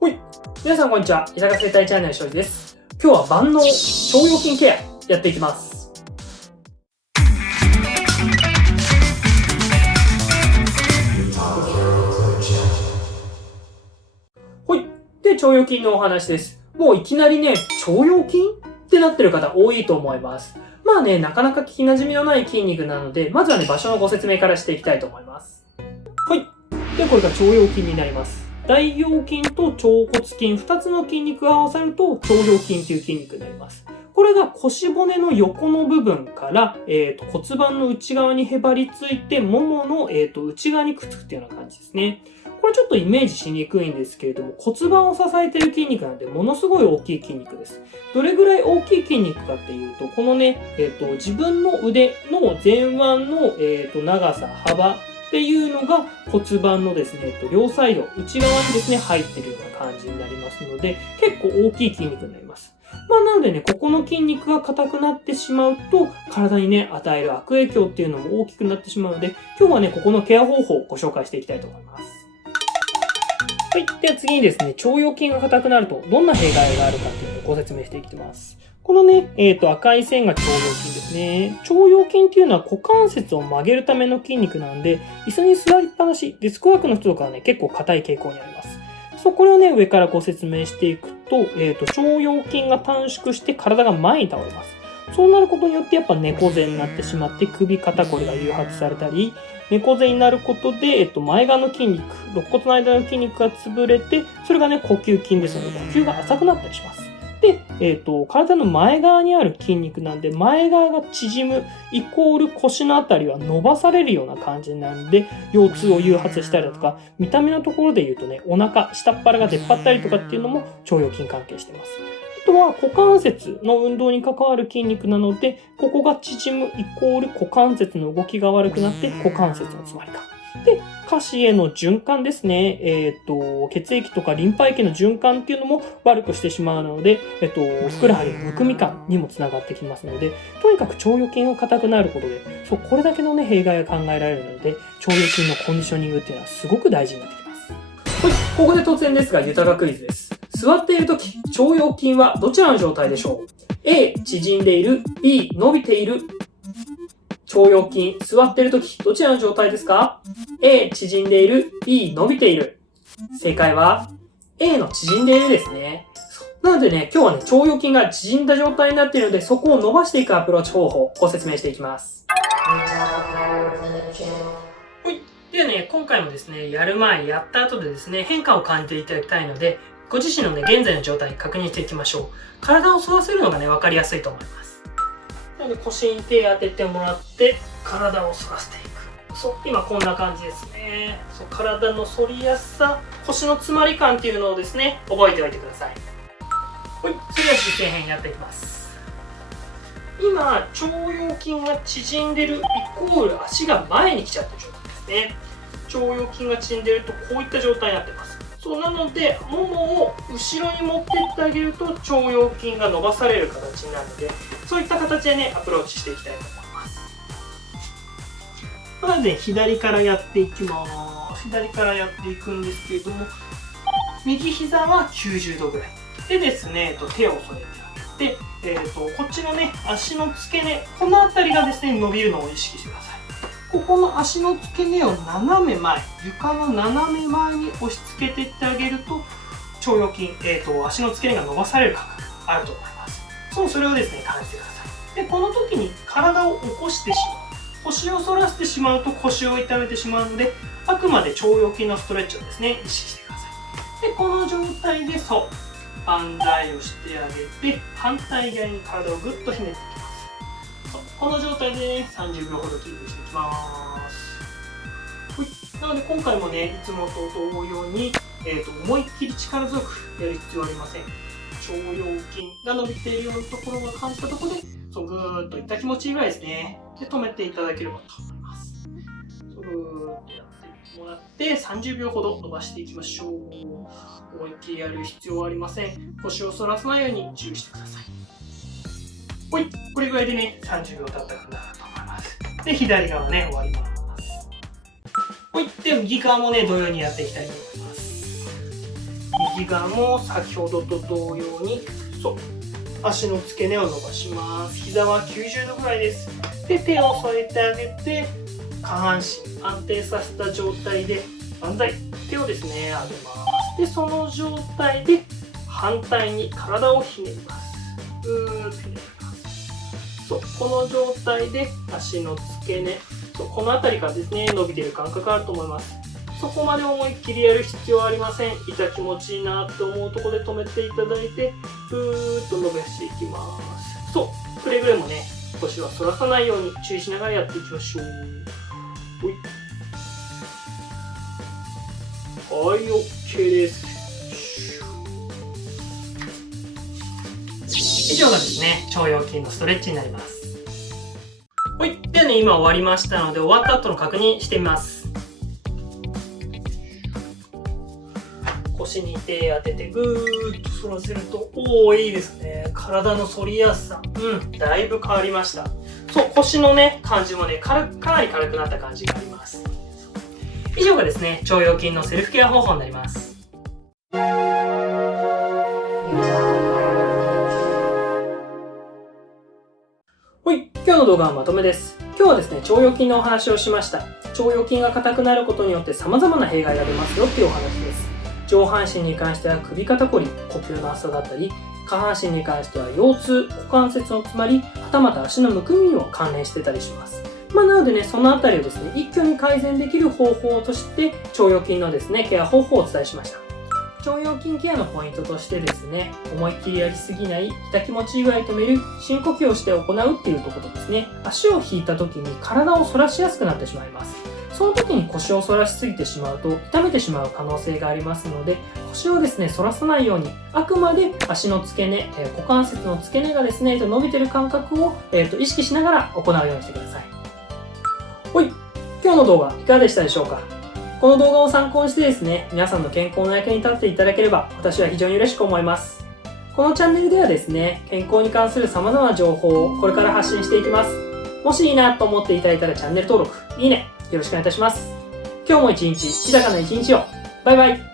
はい。皆さんこんにちは。伊坂生態チャンネル庄司です。今日は万能腸腰筋ケアやっていきます。はい。で、腸腰筋のお話です。もういきなりね、腸腰筋ってなってる方多いと思います。まあね、なかなか聞き馴染みのない筋肉なので、まずはね、場所のご説明からしていきたいと思います。はい。で、これが腸腰筋になります。大腰筋と腸骨筋2つの筋肉が合わさると腸腰筋という筋肉になります。これが腰骨の横の部分から、骨盤の内側にへばりついてももの、内側にくっつくっていうような感じですね。これちょっとイメージしにくいんですけれども、骨盤を支えている筋肉なんでものすごい大きい筋肉です。どれぐらい大きい筋肉かっていうと、このね、自分の腕の前腕の、長さ、幅っていうのが骨盤のですね、両サイド、内側にですね、入っているような感じになりますので、結構大きい筋肉になります。まあなのでね、ここの筋肉が硬くなってしまうと、体にね、与える悪影響っていうのも大きくなってしまうので、今日はね、ここのケア方法をご紹介していきたいと思います。はい。では次にですね、腸腰筋が硬くなると、どんな弊害があるかっていうのをご説明していきます。このね、赤い線が腸腰筋ですね。腸腰筋っていうのは股関節を曲げるための筋肉なんで、椅子に座りっぱなし、デスクワークの人とかはね、結構硬い傾向にあります。これをね、上からご説明していくと、腸腰筋が短縮して体が前に倒れます。そうなることによってやっぱ猫背になってしまって首肩こりが誘発されたり、猫背になることで、前側の筋肉、肋骨の間の筋肉が潰れて、それがね、呼吸筋ですので、呼吸が浅くなったりします。で、体の前側にある筋肉なんで、前側が縮むイコール腰のあたりは伸ばされるような感じなんで、腰痛を誘発したりだとか、見た目のところで言うとね、お腹、下っ腹が出っ張ったりとかっていうのも腸腰筋関係しています。あとは股関節の運動に関わる筋肉なので、ここが縮むイコール股関節の動きが悪くなって股関節の詰まり感。で、下肢への循環ですね。血液とかリンパ液の循環っていうのも悪くしてしまうので、ふくらはぎのむくみ感にもつながってきますので、とにかく腸腰筋が硬くなることで、これだけのね、弊害が考えられるので、腸腰筋のコンディショニングっていうのはすごく大事になってきます。はい、ここで突然ですが、ゆたがクイズです。座っているとき、腸腰筋はどちらの状態でしょう？ A、縮んでいる。B、伸びている。腸腰筋、座っているとき、どちらの状態ですか？ A、縮んでいる。B、伸びている。正解は、A の縮んでいるですね。なのでね、今日はね、腸腰筋が縮んだ状態になっているので、そこを伸ばしていくアプローチ方法をご説明していきます。はい。ではね、今回もですね、やる前、やった後でですね、変化を感じていただきたいので、ご自身のね、現在の状態確認していきましょう。体を反らせるのがね、わかりやすいと思います。なので腰に手を当ててもらって体を反らせていく。今こんな感じですね。体の反りやすさ、腰の詰まり感っていうのをですね、覚えておいてください。はい、それでは実践編やっていきます。今、腸腰筋が縮んでるイコール足が前に来ちゃった状態ですね。腸腰筋が縮んでるとこういった状態になってます。なので、ももを後ろに持っていってあげると腸腰筋が伸ばされる形になるので、そういった形でね、アプローチしていきたいと思います。まずね、左からやっていきます。左からやっていくんですけれども、右膝は90度ぐらい。でですね、手を添えてあげて、こっちのね、足の付け根、この辺りがですね、伸びるのを意識してください。ここの足の付け根を斜め前、床の斜め前に押し付けていってあげると、腸腰筋、足の付け根が伸ばされる感覚があると思います。それをですね、感じてください。で、この時に体を起こしてしまう。腰を反らせてしまうと腰を痛めてしまうので、あくまで腸腰筋のストレッチをですね、意識してください。で、この状態で万歳をしてあげて、反対側に体をぐっとひねっていきます。この状態で、ね、30秒ほどキープしていきます。なので今回もね、いつもと同様に、思いっきり力強くやる必要はありません。腸腰筋が伸びているようなところが感じたところで、ぐーっといった気持ちいいぐらいですね。で、止めていただければと思います。ぐーっとやってもらって、30秒ほど伸ばしていきましょう。思いっきりやる必要はありません。腰を反らさないように注意してください。はい、これぐらいでね、30秒経ったかなと思います。で、左側ね、終わります。はい、で、右側もね、同様にやっていきたいと思います。右側も先ほどと同様に、足の付け根を伸ばします。膝は90度ぐらいです。で、手を添えてあげて、下半身安定させた状態で万歳、手をですね、上げます。で、その状態で反対に体をひねります。ひねります。この状態で足の付け根、この辺りからですね、伸びている感覚あると思います。そこまで思いっきりやる必要はありません。痛気持ちいいなと思うところで止めていただいて、ふーっと伸ばしていきます。くれぐれもね、腰は反らさないように注意しながらやっていきましょう。はい、OK です。以上がですね、腸腰筋のストレッチになります。はい、ではね、今終わりましたので、終わった後の確認してみます。腰に手当ててぐーっと反らせると、いいですね。体の反りやすさ、だいぶ変わりました。腰のね、感じもね、かなり軽くなった感じがあります。以上がですね、腸腰筋のセルフケア方法になります。はい、今日の動画はまとめです。今日はですね、腸腰筋のお話をしました。腸腰筋が硬くなることによって様々な弊害が出ますよっていうお話です。上半身に関しては首肩こり、呼吸の浅だったり、下半身に関しては腰痛、股関節の詰まり、はたまた足のむくみにも関連してたりします。なのでね、そのあたりをですね、一挙に改善できる方法として、腸腰筋のですね、ケア方法をお伝えしました。腸腰筋ケアのポイントとしてですね、思いっきりやりすぎない、痛気持ちいいぐらい止める、深呼吸をして行うっていうところですね。足を引いた時に体を反らしやすくなってしまいます。その時に腰を反らしすぎてしまうと痛めてしまう可能性がありますので、腰をですね、反らさないように、あくまで足の付け根、股関節の付け根がですね、伸びている感覚を、意識しながら行うようにしてください。はい。今日の動画いかがでしたでしょうか？この動画を参考にしてですね、皆さんの健康の役に立っていただければ、私は非常に嬉しく思います。このチャンネルではですね、健康に関する様々な情報をこれから発信していきます。もしいいなと思っていただいたらチャンネル登録、いいね、よろしくお願いいたします。今日も一日、豊かな一日を。バイバイ。